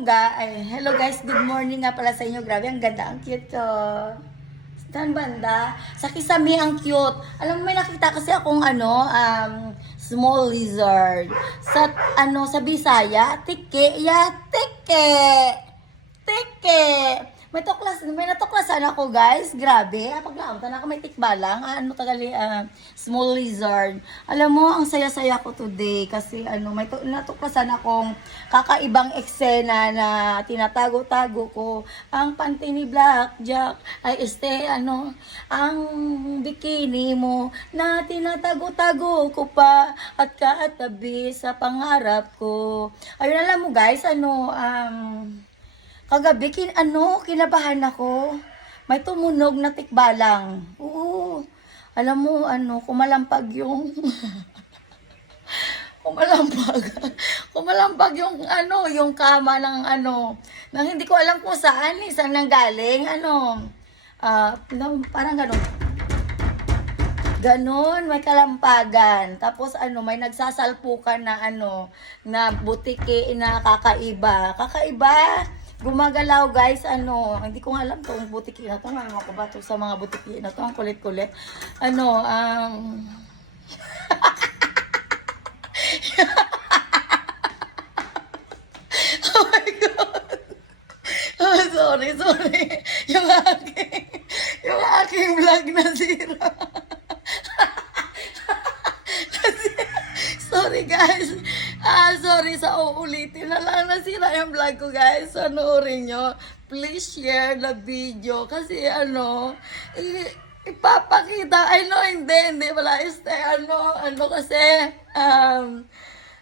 hello guys, good morning nga pala sa inyo. Grabe, ang ganda, ang cute to. Saan banda? Sa Kisame, ang cute. Alam mo, may nakita kasi akong small lizard. Sa Bisaya, tike, tike. Tike. May natuklasan ako, guys. Grabe. Paglautan ako, may tikbalang. Small lizard. Alam mo, ang saya-saya ko today kasi may natuklasan akong kakaibang eksena na tinatago-tago ko. Ang panty ni Blackjack ay ang bikini mo na tinatago-tago ko pa at katabi sa pangarap ko. Ayun, alam mo, guys, kagabi, kinabahan ako. May tumunog na tikbalang. Oo. Alam mo, kumalampag yung... kumalampag yung, yung kama ng, nang hindi ko alam kung saan nanggaling. Parang ganon. Ganon, may kalampagan. Tapos may nagsasalpukan na na butiki na kakaiba. Kakaiba. Gumagalaw, guys, hindi ko nga alam tong butiki na to. Ano ko ba to sa mga butiki na to? Ang kulit-kulit. Oh my God. Oh, sorry. Yung aking vlog na sira. Sorry, guys. Sorry sa uulitin na lang, nasira yung vlog ko, guys. Panoorin nyo. Please share the video. Kasi ipapakita. Hindi wala. Kasi,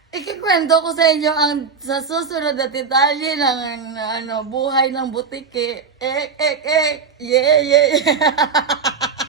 ikikwento ko sa inyo sa susunod na detalye ng buhay ng butiki. Yeah.